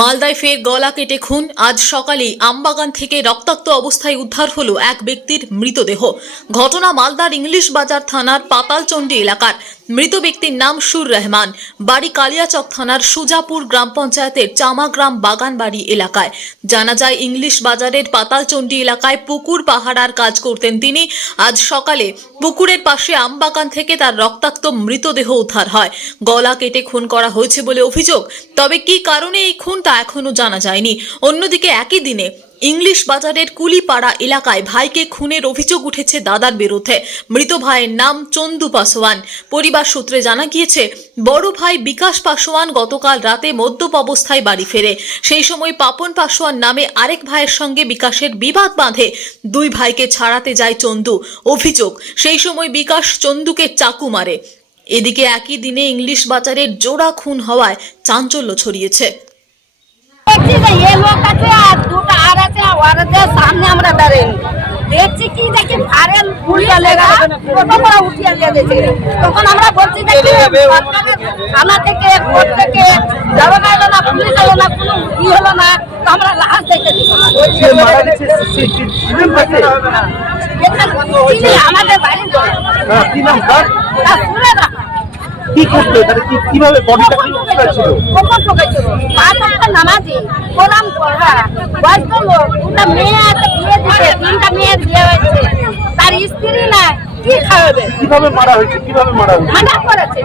মালদায় ফের গলা কেটে খুন। আজ সকালেই আমবাগান থেকে রক্তাক্ত অবস্থায় উদ্ধার হলো এক ব্যক্তির মৃতদেহ। ঘটনা মালদার ইংলিশ বাজার থানার পাতালচন্ডী এলাকার। মৃত ব্যক্তির নাম সুর রহমান। বাড়ি কালিয়াচক থানার সুজাপুর গ্রাম পঞ্চায়েতের চামাগ্রাম বাগানবাড়ি এলাকায়। জানা যায়, ইংলিশ বাজারের পাতালচন্ডী এলাকায় পুকুর পাহারার কাজ করতেন তিনি। আজ সকালে পুকুরের পাশে আমবাগান থেকে তার রক্তাক্ত মৃতদেহ উদ্ধার হয়। গলা কেটে খুন করা হয়েছে বলে অভিযোগ। তবে কি কারণে এই খুন তা এখনও জানা যায়নি। অন্যদিকে একই দিনে ইংলিশ বাজারের কুলিপাড়া এলাকায় ভাইকে খুনের অভিযোগ উঠেছে দাদার বিরুদ্ধে। মৃত ভাইয়ের নাম চন্দু পাসোয়ান। পরিবার সূত্রে জানা গিয়েছে, বড় ভাই বিকাশ পাসোয়ান গতকাল রাতে মদ্যপ অবস্থায় বাড়ি ফেরে। সেই সময় পাপন পাসোয়ান নামে আরেক ভাইয়ের সঙ্গে বিকাশের বিবাদ বাঁধে। দুই ভাইকে ছাড়াতে যায় চন্দু। অভিযোগ, সেই সময় বিকাশ চন্দুকে চাকু মারে। এদিকে একই দিনে ইংলিশ বাজারের জোড়া খুন হওয়ায় চাঞ্চল্য ছড়িয়েছে। দেখছি যে এই লোক আছে আর দুটো আর আছে সামনে আমরা দাঁড়িয়ে দেখছি কি দেখি ফারেল উল্টা লেগা কত বড় উঠিয়ে দিয়ে তখন আমরা বলছি যে থানা থেকে কোর্ট থেকে দরগা এলো না পুলিশ এলো না কোনো ই হলো না তো আমরা লাশ দেখে আমাদের হ্যাঁ, কি করতো কীভাবে বডিটা ছিল একটা নামাজি কোরআন পড়া বয়স্ক লোক দুটা মেয়ে আছে বিয়ে দিতে তিনটা মেয়ের বিয়ে হয়েছে। তার স্ত্রী না কি খাওয়াবে? কীভাবে মারা হয়েছে? কীভাবে মারা হয়েছে? মানা করেছে।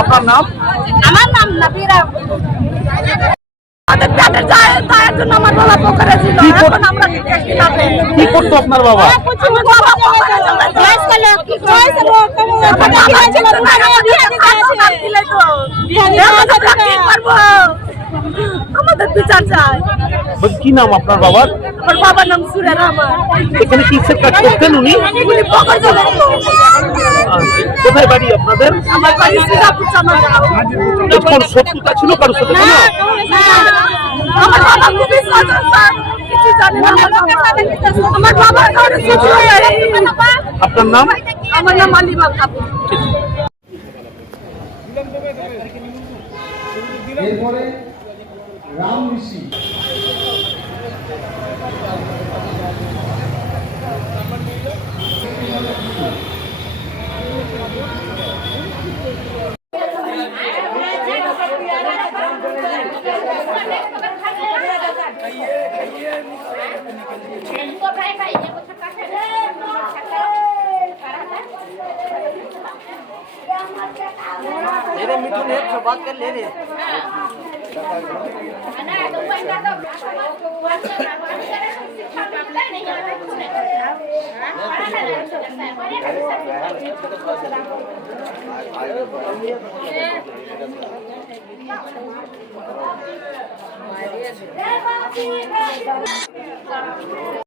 আপনার নাম? আমার নাম নাবিরা। জন্য আমার গলা পোকারে ছিল। এখন আমরা না কি করতো আপনার বাবা? আমাদের বিচার চাই কি নাম আপনার বাবার? আমার বাবার নাম সুরে রহমান এখানে কি সে কাজ করতেন উনি? চলে কোথায় বাড়ি আপনাদের? আমার শত্রুতা ছিল কারোর সাথে। আপনার নাম? আমার নাম আলিমা খাতুন এরপরে রাম ঋষি। भाई भाई मेरे मिठू ने से बात कर ले रहे हैं